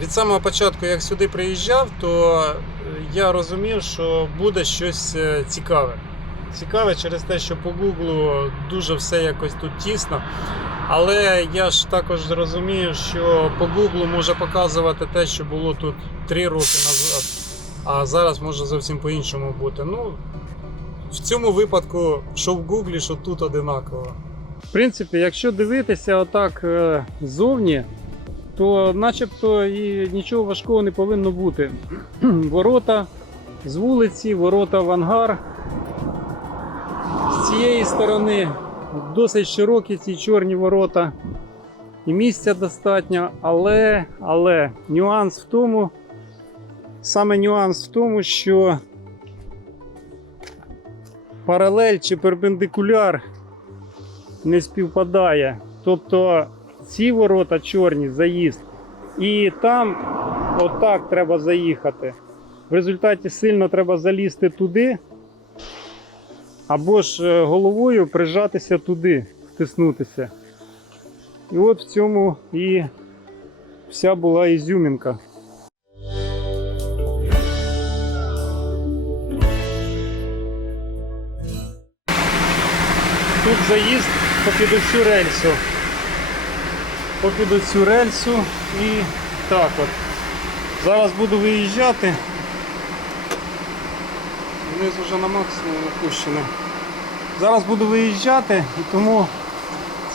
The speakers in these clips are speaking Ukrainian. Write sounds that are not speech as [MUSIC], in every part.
від самого початку, як сюди приїжджав, то е, я розумів, що буде щось е, цікаве. Цікаве через те, що по Гуглу дуже все якось тут тісно. Але я ж також розумію, що по Гуглу може показувати те, що було тут 3 роки назад, а зараз може зовсім по-іншому бути. Ну, в цьому випадку, що в Гуглі, що тут одинаково. В принципі, якщо дивитися отак е, ззовні, то начебто і нічого важкого не повинно бути. [CLEARS THROAT] Ворота з вулиці, ворота в ангар. З цієї сторони досить широкі ці чорні ворота. І місця достатньо, але, але нюанс в тому, саме нюанс в тому, що паралель чи перпендикуляр не співпадає. Тобто ці ворота чорні, заїзд, і там отак треба заїхати. В результаті сильно треба залізти туди, або ж е, головою прижатися туди, втиснутися. І от в цьому і вся була ізюмінка. Тут заїзд попід цю рельсу. Попід цю рельсу і так от. Зараз буду виїжджати. Вниз вже на максимум опущений. Зараз буду виїжджати і тому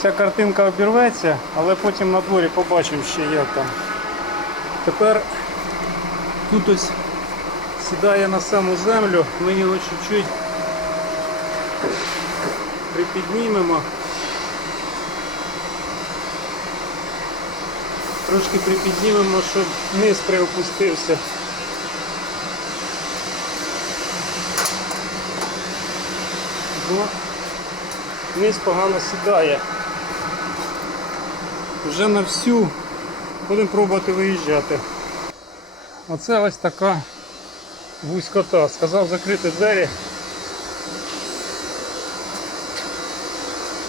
ця картинка обірветься, але потім на дворі побачимо ще як там. Тепер тут ось сідає на саму землю, ми його чуть-чуть припіднімемо. Трошки припіднімемо, щоб низ приопустився. Бо низ погано сідає. Вже на всю будемо пробувати виїжджати. Оце ось така вузькота. Сказав закрити двері.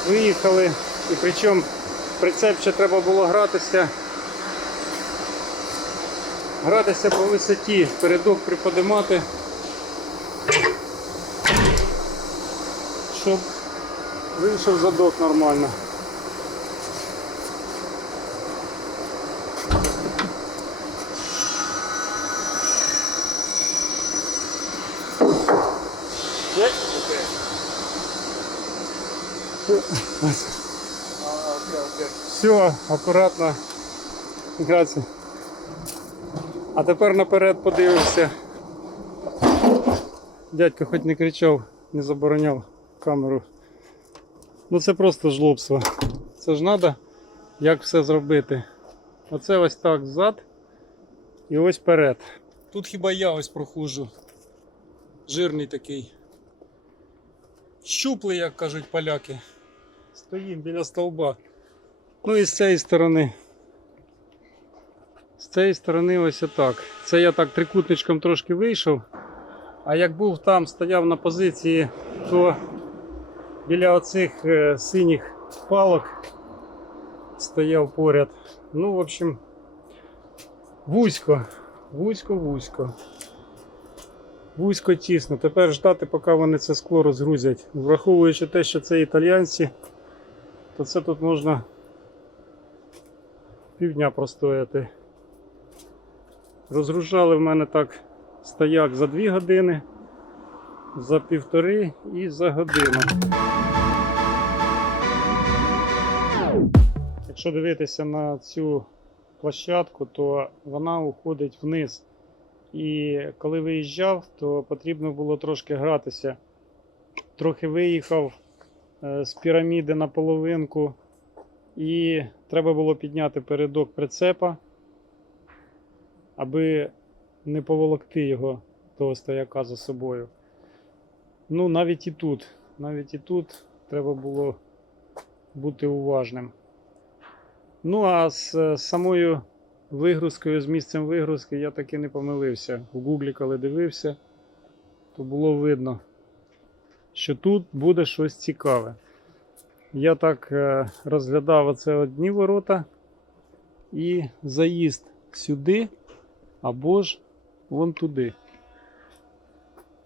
Виїхали і причому прицеп ще треба було гратися. Гратися по висоті, передок приподимати, щоб вийшов задок нормально. Все, акуратно. Грація. А тепер наперед подивився. Дядько хоч не кричав, не забороняв камеру. Ну це просто жлобство. Це ж треба як все зробити. Оце ось так зад і ось перед. Тут хіба я ось прохожу. Жирний такий. Щуплий, як кажуть поляки. Стоїм біля стовба. Ну і з цієї сторони. З цієї сторони ось отак. Це я так трикутничком трошки вийшов. А як був там, стояв на позиції, то біля оцих е, синіх палок стояв поряд. Ну, в общем, вузько, вузько, вузько. Тісно. Тепер ждати, поки вони це скло розгрузять. Враховуючи те, що це італіянці, то це тут можна півдня простояти. Розгружали в мене так стояк за 2 години, за півтори і за годину. Якщо дивитися на цю площадку, то вона уходить вниз. І коли виїжджав, то потрібно було трошки гратися. Трохи виїхав е, з піраміди на половинку, і треба було підняти передок прицепа, аби не поволокти його того стояка за собою. Ну, навіть і тут, навіть і тут треба було бути уважним. Ну, а з е, самою вигрузкою, з місцем вигрузки я таки не помилився. В гуглі, коли дивився, то було видно, що тут буде щось цікаве. Я так е, розглядав оце одні ворота і заїзд сюди або ж вон туди.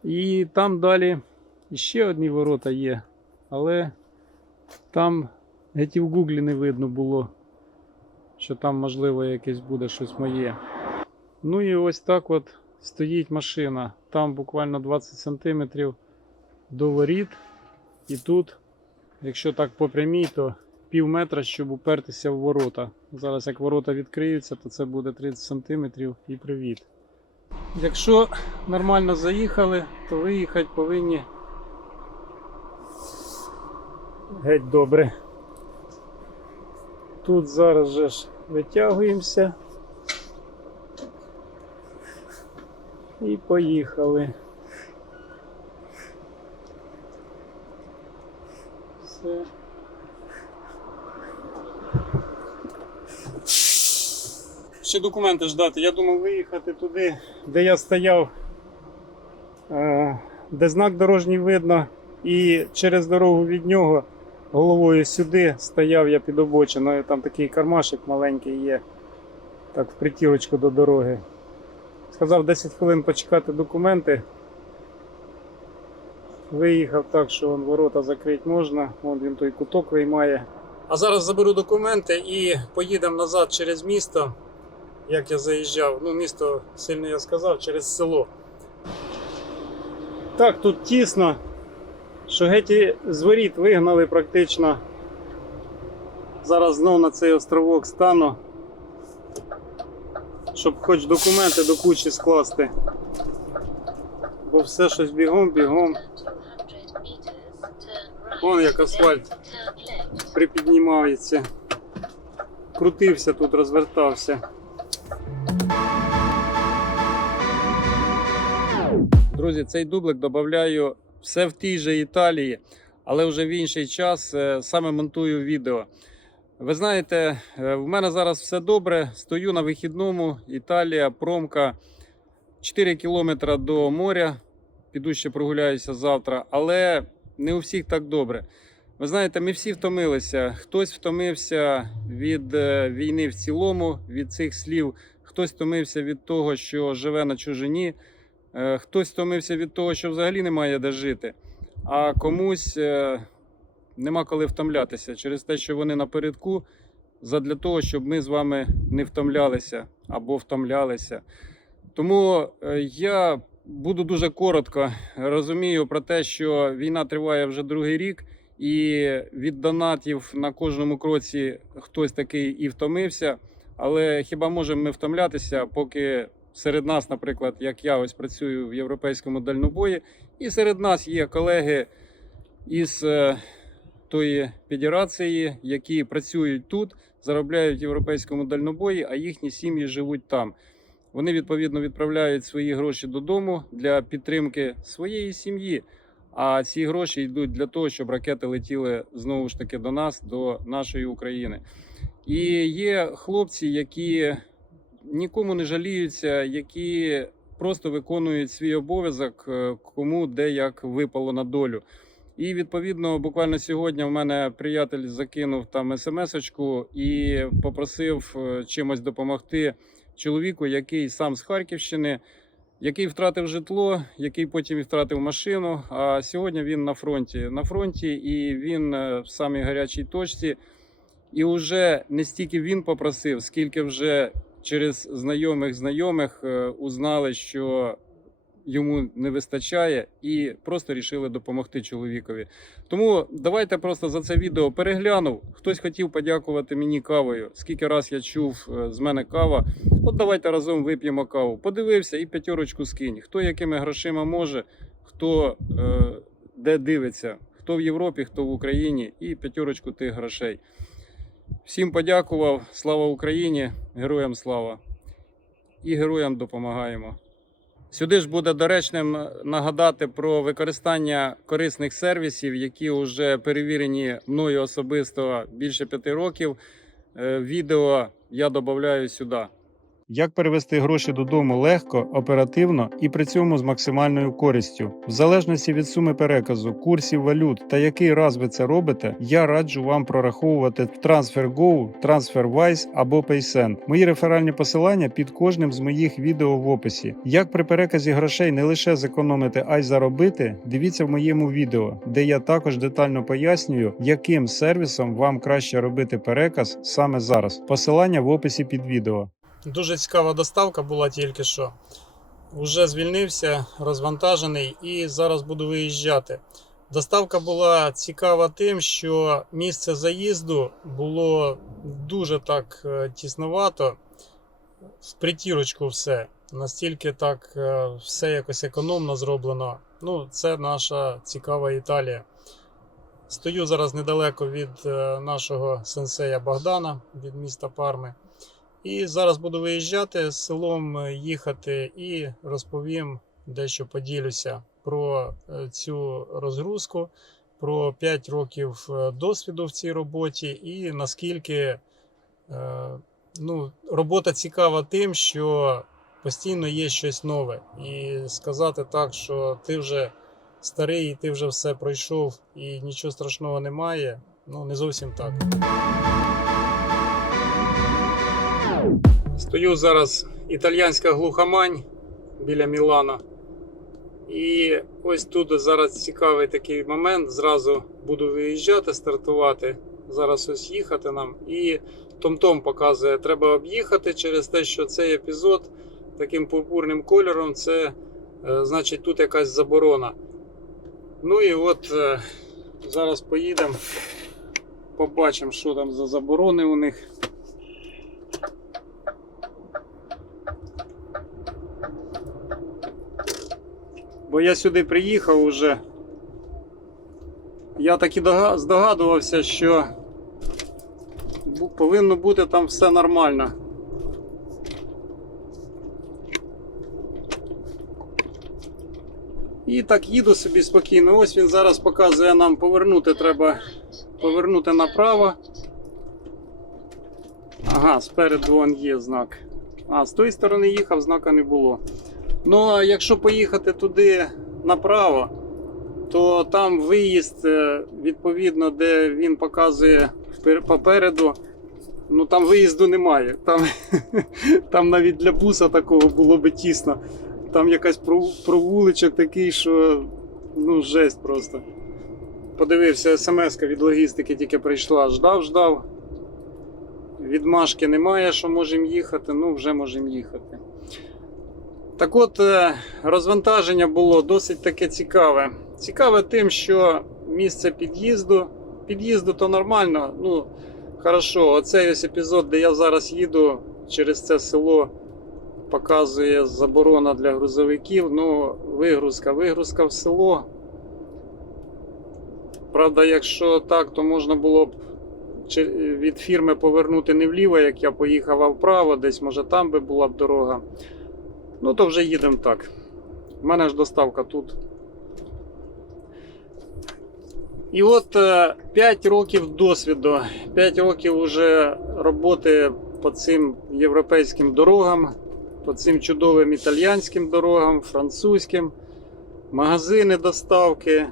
І там далі ще одні ворота є, але там геть і в гуглі не видно було, що там можливо якесь буде щось моє. Ну і ось так от стоїть машина. Там буквально 20 см до воріт. І тут, якщо так по прямій, то пів метра, щоб упертися в ворота. Зараз як ворота відкриються, то це буде 30 см і привіт. Якщо нормально заїхали, то виїхати повинні геть добре. Тут зараз же ж витягуємося. І поїхали. Все. Ще документи ждати. Я думав виїхати туди, де я стояв, е, де знак дорожній видно, і через дорогу від нього головою сюди стояв я під обочиною. Там такий кармашик маленький є. Так, в притірочку до дороги. Сказав 10 хвилин почекати документи. Виїхав так, що вон ворота закрити можна, вон він той куток виймає. А зараз заберу документи і поїдемо назад через місто, як я заїжджав. Ну, місто сильно я сказав, через село. Так, тут тісно, що геть з воріт вигнали практично. Зараз знов на цей островок стану, щоб хоч документи до кучі скласти. Бо все щось бігом, бігом. Вон як асфальт припіднімається. Крутився тут, розвертався. Друзі, цей дублик додаю все в тій же Італії, але вже в інший час е, саме монтую відео. Ви знаєте, е, в мене зараз все добре. Стою на вихідному. Італія, промка 4 кілометри до моря. Піду ще прогуляюся завтра, але не у всіх так добре. Ви знаєте, ми всі втомилися. Хтось втомився від е, війни в цілому, від цих слів. Хтось втомився від того, що живе на чужині. Е, Хтось втомився від того, що взагалі немає де жити. А комусь е, нема коли втомлятися через те, що вони напередку, задля того, щоб ми з вами не втомлялися або втомлялися. Тому е, я буду дуже коротко розумію про те, що війна триває вже другий рік, і від донатів на кожному кроці хтось такий і втомився. Але хіба можемо ми втомлятися, поки серед нас, наприклад, як я ось працюю в європейському дальнобої, і серед нас є колеги із е, тої федерації, які працюють тут, заробляють в європейському дальнобої, а їхні сім'ї живуть там. Вони відповідно відправляють свої гроші додому для підтримки своєї сім'ї. А ці гроші йдуть для того, щоб ракети летіли знову ж таки до нас, до нашої України. І є хлопці, які нікому не жаліються, які просто виконують свій обов'язок, е, кому де як випало на долю. І відповідно, буквально сьогодні в мене приятель закинув там смс-очку і попросив е, чимось допомогти чоловіку, який сам з Харківщини, який втратив житло, який потім і втратив машину. А сьогодні він на фронті. На фронті, і він е, в самій гарячій точці. І вже не стільки він попросив, скільки вже через знайомих знайомих е, узнали, що йому не вистачає, і просто рішили допомогти чоловікові. Тому давайте просто за це відео переглянув. Хтось хотів подякувати мені кавою. Скільки раз я чув е, з мене кава. От давайте разом вип'ємо каву. Подивився і п'ятерочку скинь. Хто якими грошима може, хто е, де дивиться, хто в Європі, хто в Україні, і п'ятерочку тих грошей. Всім подякував. Слава Україні! Героям слава! І героям допомагаємо. Сюди ж буде доречним нагадати про використання корисних сервісів, які вже перевірені мною особисто більше п'яти років. Е, Відео я додаю сюди. Як перевести гроші додому легко, оперативно і при цьому з максимальною користю. В залежності від суми переказу, курсів валют та який раз ви це робите, я раджу вам прораховувати TransferGo, TransferWise або PaySend. Мої реферальні посилання під кожним з моїх відео в описі. Як при переказі грошей не лише зекономити, а й заробити, дивіться в моєму відео, де я також детально пояснюю, яким сервісом вам краще робити переказ саме зараз. Посилання в описі під відео. Дуже цікава доставка була тільки що. Уже звільнився, розвантажений і зараз буду виїжджати. Доставка була цікава тим, що місце заїзду було дуже так е, тісновато, в притірочку все. Настільки так е, все якось економно зроблено. Ну, це наша цікава Італія. Стою зараз недалеко від е, нашого сенсея Богдана від міста Парми. І зараз буду виїжджати селом е, їхати і розповім дещо поділюся про е, цю розгрузку, про 5 років е, досвіду в цій роботі, і наскільки ну, робота цікава тим, що постійно є щось нове. І сказати так, що ти вже старий, і ти вже все пройшов і нічого страшного немає, ну не зовсім так. Стою зараз італьянська глухомань біля Мілана. І ось тут зараз цікавий такий момент. Зразу буду виїжджати, стартувати. Зараз ось їхати нам. І Том-Том показує, треба об'їхати через те, що цей епізод таким пурпурним кольором це е, значить тут якась заборона. Ну і от е, зараз поїдемо, побачимо, що там за заборони у них. Бо я сюди приїхав уже. Я так і здогадувався, що повинно бути там все нормально. І так їду собі спокійно. Ось він зараз показує нам повернути. Треба повернути направо. Ага, спереду вон є знак. А, з тої сторони їхав, знака не було. Ну, а якщо поїхати туди направо, то там виїзд, е, відповідно, де він показує попереду, ну там виїзду немає. Там, [LAUGHS] там навіть для буса такого було би тісно. Там якась пров- провуличок такий, що ну жесть просто. Подивився, смс від логістики тільки прийшла. Ждав, ждав. Відмашки немає, що можемо їхати, ну вже можемо їхати. Так от, е, розвантаження було досить таке цікаве. Цікаве тим, що місце під'їзду. Під'їзду то нормально. Ну, хорошо, оцей ось епізод, де я зараз їду через це село, показує заборона для грузовиків. Ну, вигрузка, вигрузка в село. Правда, якщо так, то можна було б від фірми повернути не вліво, як я поїхав, а вправо, десь може там би була б дорога. Ну, то вже їдемо так. У мене ж доставка тут. І от 5 років досвіду, 5 років уже роботи по цим європейським дорогам, по цим чудовим італійським дорогам, французьким, магазини доставки.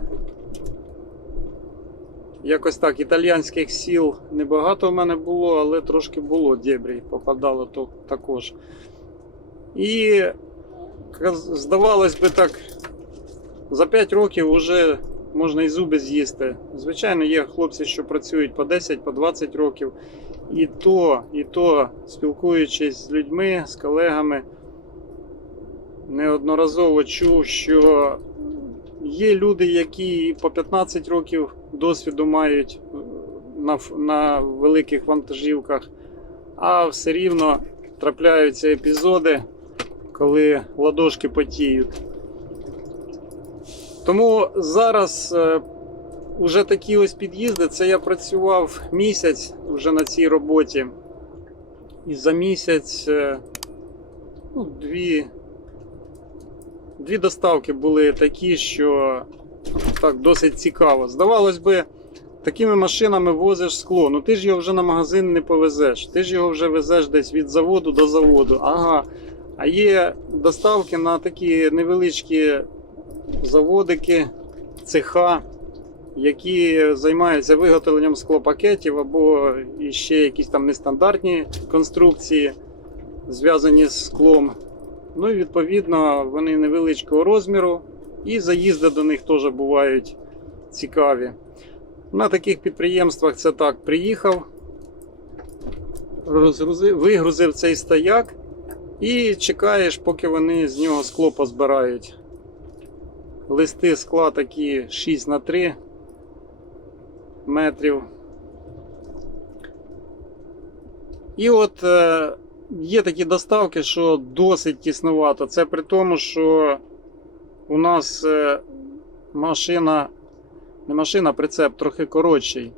Якось так, італійських сіл небагато в мене було, але трошки було дебрі, попадало то також. І здавалось би так, за 5 років вже можна і зуби з'їсти. Звичайно, є хлопці, що працюють по 10, по 20 років. І то, і то, спілкуючись з людьми, з колегами, неодноразово чув, що є люди, які по 15 років досвіду мають е, на, на великих вантажівках, а все рівно трапляються епізоди, коли ладошки потіють. Тому зараз е, уже такі ось під'їзди. Це я працював місяць вже на цій роботі. І за місяць е, ну, дві, дві доставки були такі, що так досить цікаво. Здавалось би, такими машинами возиш скло. Ну ти ж його вже на магазин не повезеш. Ти ж його вже везеш десь від заводу до заводу. Ага. А є доставки на такі невеличкі заводики, цеха, які займаються виготовленням склопакетів або ще якісь там нестандартні конструкції, зв'язані з склом. Ну і відповідно вони невеличкого розміру, і заїзди до них теж бувають цікаві. На таких підприємствах це так приїхав, розгрузив, вигрузив цей стояк і чекаєш, поки вони з нього скло позбирають. Листи скла такі 6 на 3 метрів. І от е, є такі доставки, що досить тіснувато. Це при тому, що у нас е, машина, не машина, прицеп трохи коротший.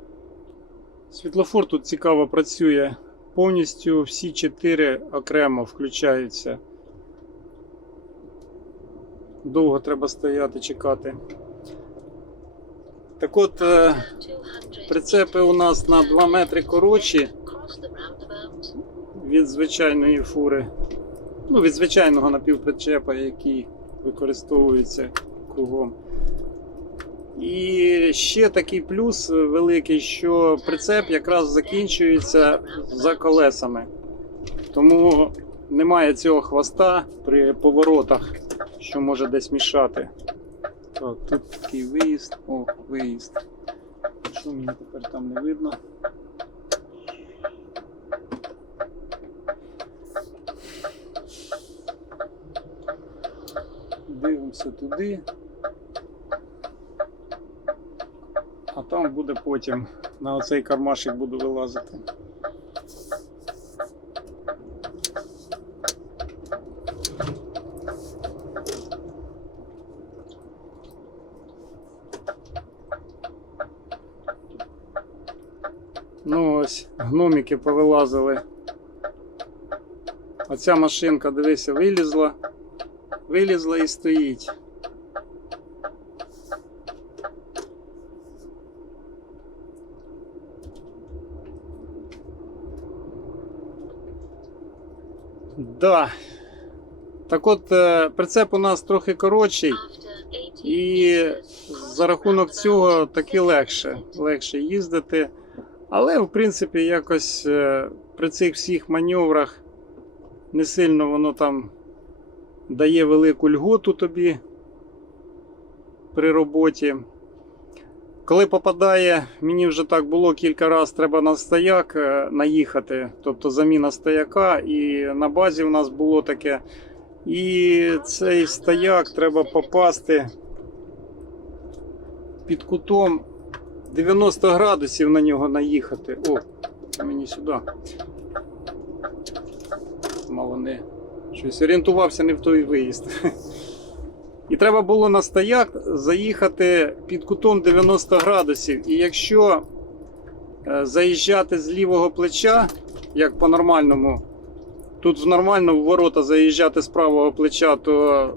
Світлофор тут цікаво працює. Повністю всі чотири окремо включаються. Довго треба стояти, чекати. Так от, е, прицепи у нас на 2 метри коротші від звичайної фури. Ну, від звичайного напівпричепа, який використовується кругом. І ще такий плюс великий, що прицеп якраз закінчується за колесами. Тому немає цього хвоста при поворотах, що може десь мішати. Так, тут такий виїзд, о, виїзд. Що мені тепер там не видно? Дивимося туди. Там буде потім на оцей кармашик буду вилазити. Ну ось, гномики повилазили. Оця машинка, дивися, вилізла. Вилізла і стоїть. Да. Так от, е, прицеп у нас трохи коротший, і за рахунок цього таки легше, легше їздити. Але, в принципі, якось е, при цих всіх маневрах не сильно воно там дає велику льготу тобі при роботі. Коли попадає, мені вже так було кілька разів, треба на стояк е, наїхати, тобто заміна стояка, і на базі в нас було таке. І цей стояк треба попасти під кутом 90 градусів на нього наїхати. О, мені сюди. Мало не щось орієнтувався не в той виїзд. [LAUGHS] І треба було на стояк заїхати під кутом 90 градусів. І якщо е, заїжджати з лівого плеча, як по-нормальному, тут в в ворота заїжджати з правого плеча, то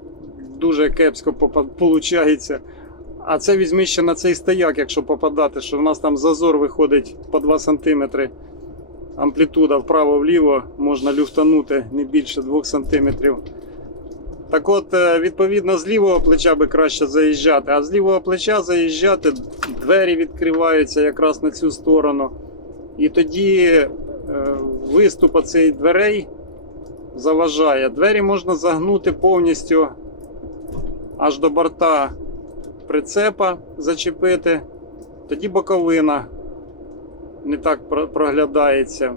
дуже кепсько виходить. А це візьми ще на цей стояк, якщо попадати, що в нас там зазор виходить по 2 см. Амплітуда вправо-вліво можна люфтанути не більше 2 см. Так от, е, відповідно, з лівого плеча би краще заїжджати, а з лівого плеча заїжджати, двері відкриваються якраз на цю сторону. І тоді е, виступ цих дверей заважає. Двері можна загнути повністю аж до борта прицепа зачепити, тоді боковина не так проглядається.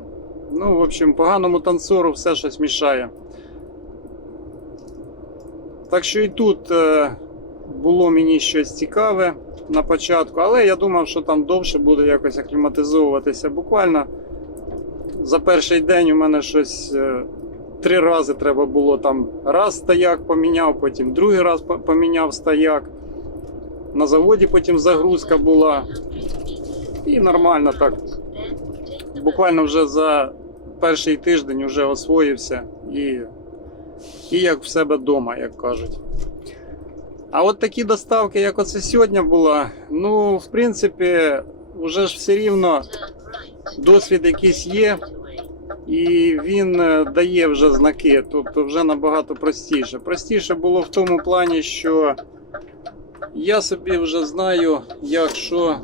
Ну, в общем, поганому танцору все щось мішає. Так що і тут е, було мені щось цікаве на початку, але я думав, що там довше буде якось акліматизовуватися. Буквально за перший день у мене щось е, три рази треба було там раз стояк поміняв, потім другий раз поміняв стояк. На заводі потім загрузка була. І нормально так. Буквально вже за перший тиждень вже освоївся і, і як в себе вдома, як кажуть. А от такі доставки, як оце сьогодні була, ну, в принципі, вже ж все рівно досвід якийсь є, і він е, дає вже знаки, тобто вже набагато простіше. Простіше було в тому плані, що я собі вже знаю, як що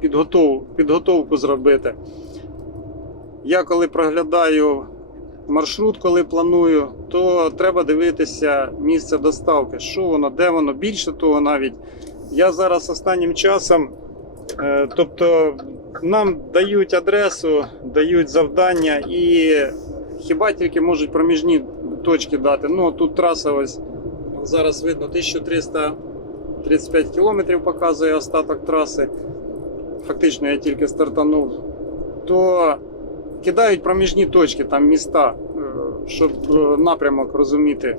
підготов, підготовку зробити. Я коли проглядаю маршрут, коли планую, то треба дивитися місце доставки, що воно, де воно, більше того навіть. Я зараз останнім часом, е, тобто нам дають адресу, дають завдання і хіба тільки можуть проміжні точки дати. Ну тут траса ось зараз видно 1335 кілометрів показує остаток траси. Фактично я тільки стартанув. То кидають проміжні точки, там міста, е, щоб е, напрямок розуміти,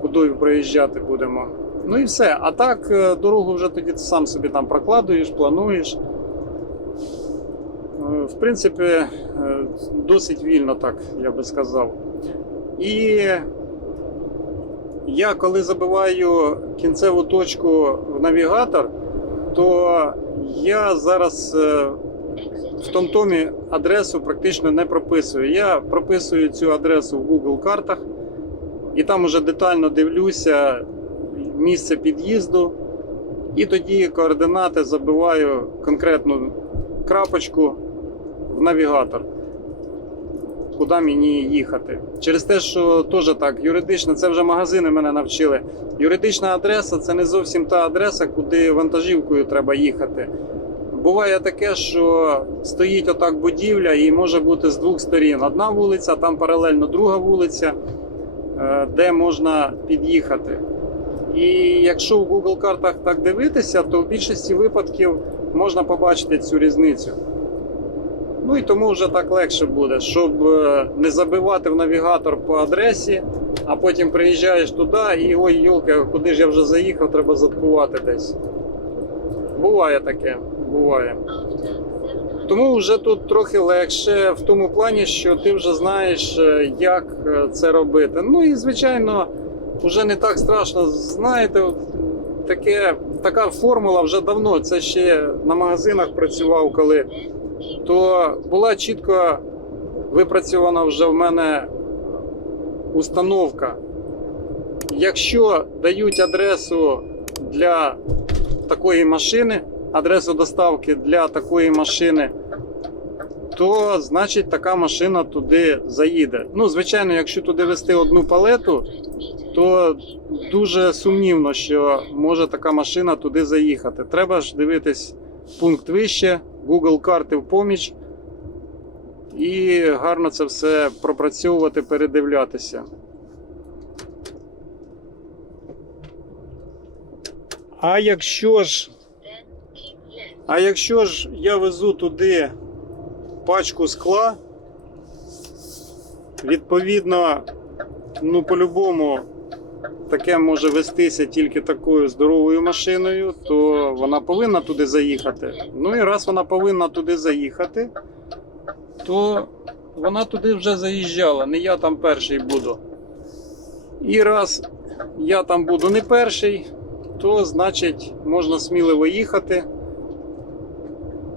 куди проїжджати будемо. Ну і все. А так, е, дорогу вже тоді сам собі там прокладуєш, плануєш. В принципі, досить вільно, так я би сказав. І я коли забиваю кінцеву точку в навігатор, то я зараз в TomTomі адресу практично не прописую. Я прописую цю адресу в Google картах і там уже детально дивлюся місце під'їзду. І тоді координати забиваю конкретну крапочку в навігатор, куди мені їхати. Через те, що теж так, юридично, це вже магазини мене навчили. Юридична адреса це не зовсім та адреса, куди вантажівкою треба їхати. Буває таке, що стоїть отак будівля і може бути з двох сторін. Одна вулиця, там паралельно друга вулиця, е, де можна під'їхати. І якщо в Google картах так дивитися, то в більшості випадків можна побачити цю різницю. Ну і тому вже так легше буде, щоб е, не забивати в навігатор по адресі, а потім приїжджаєш туди і ой, йолки, куди ж я вже заїхав, треба заткувати десь. Буває таке, буває. Тому вже тут трохи легше в тому плані, що ти вже знаєш, е, як е, це робити. Ну і звичайно, вже не так страшно. Знаєте, таке, така формула вже давно. Це ще на магазинах працював, коли то була чітко випрацьована вже в мене установка. Якщо дають адресу для такої машини, адресу доставки для такої машини, то значить така машина туди заїде. Ну, звичайно, якщо туди вести одну палету, то дуже сумнівно, що може така машина туди заїхати. Треба ж дивитись пункт вище, Google карти в поміч і гарно це все пропрацьовувати, передивлятися. А якщо ж, а якщо ж я везу туди пачку скла, відповідно, ну по-любому таке може вестися тільки такою здоровою машиною, то вона повинна туди заїхати. Ну і раз вона повинна туди заїхати, то вона туди вже заїжджала, не я там перший буду. І раз я там буду не перший, то значить можна сміливо їхати.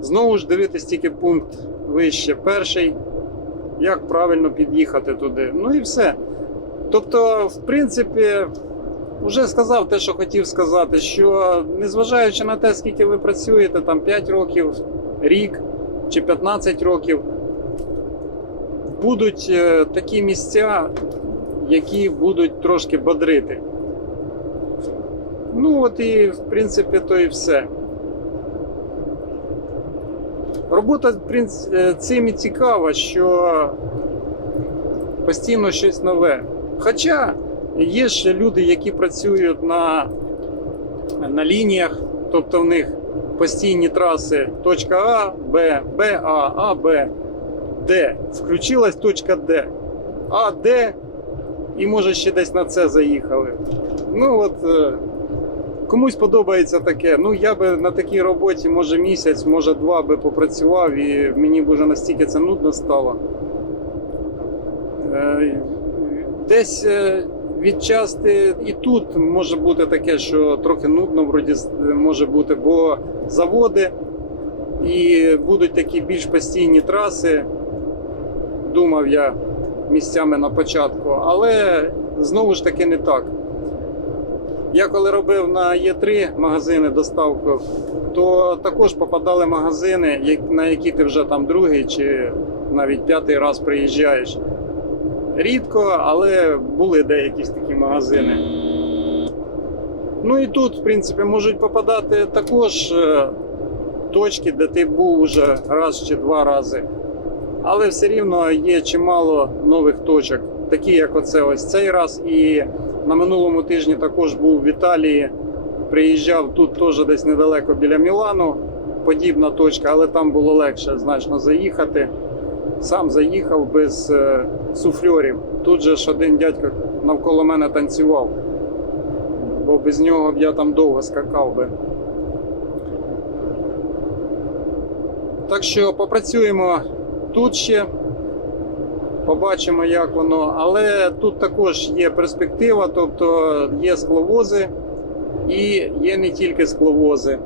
Знову ж дивитись тільки пункт вище перший, як правильно під'їхати туди. Ну і все. Тобто, в принципі, вже сказав те, що хотів сказати, що незважаючи на те, скільки ви працюєте, там 5 років, рік чи 15 років, будуть е, такі місця, які будуть трошки бодрити. Ну, от і в принципі, то і все. Робота е, цим і цікава, що постійно щось нове. Хоча є ще люди, які працюють на, на лініях, тобто в них постійні траси точка А, Б, Б, А, А, Б, Д. Включилась точка Д. А, Д, і може ще десь на це заїхали. Ну от. Комусь подобається таке. Ну я би на такій роботі, може місяць, може два би попрацював, і мені б вже настільки це нудно стало. Е, Десь е, відчасти і тут може бути таке, що трохи нудно вроді може бути, бо заводи і будуть такі більш постійні траси. Думав я місцями на початку, але знову ж таки не так. Я коли робив на Є3 магазини доставку, то також попадали магазини, на які ти вже там другий чи навіть п'ятий раз приїжджаєш. Рідко, але були деякі такі магазини. Ну і тут, в принципі, можуть попадати також е, точки, де ти був вже раз чи два рази. Але все рівно є чимало нових точок, такі як оце ось цей раз. І на минулому тижні також був в Італії. Приїжджав тут теж десь недалеко біля Мілану. Подібна точка, але там було легше значно заїхати. Сам заїхав без е, суфльорів. Тут же ж один дядько навколо мене танцював, бо без нього б я там довго скакав би. Так що попрацюємо тут ще, побачимо, як воно. Але тут також є перспектива, тобто є скловози і є не тільки скловози.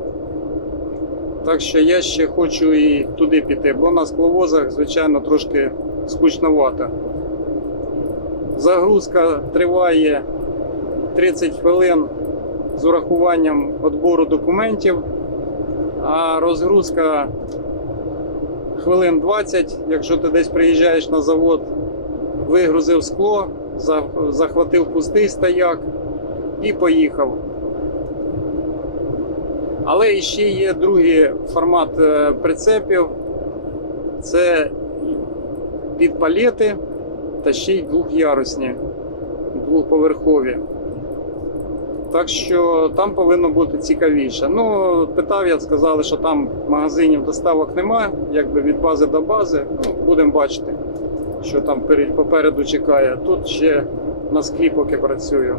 Так що я ще хочу і туди піти, бо на скловозах, звичайно, трошки скучновато. Загрузка триває 30 хвилин з урахуванням відбору документів, а розгрузка хвилин 20, якщо ти десь приїжджаєш на завод, вигрузив скло, захватив пустий стояк і поїхав. Але ще є другий формат е, прицепів. Це під палети та ще й двохярусні, двохповерхові. Так що там повинно бути цікавіше. Ну, питав я, сказали, що там магазинів доставок немає, якби від бази до бази. Ну, будемо бачити, що там попереду чекає. Тут ще на склі поки працюю.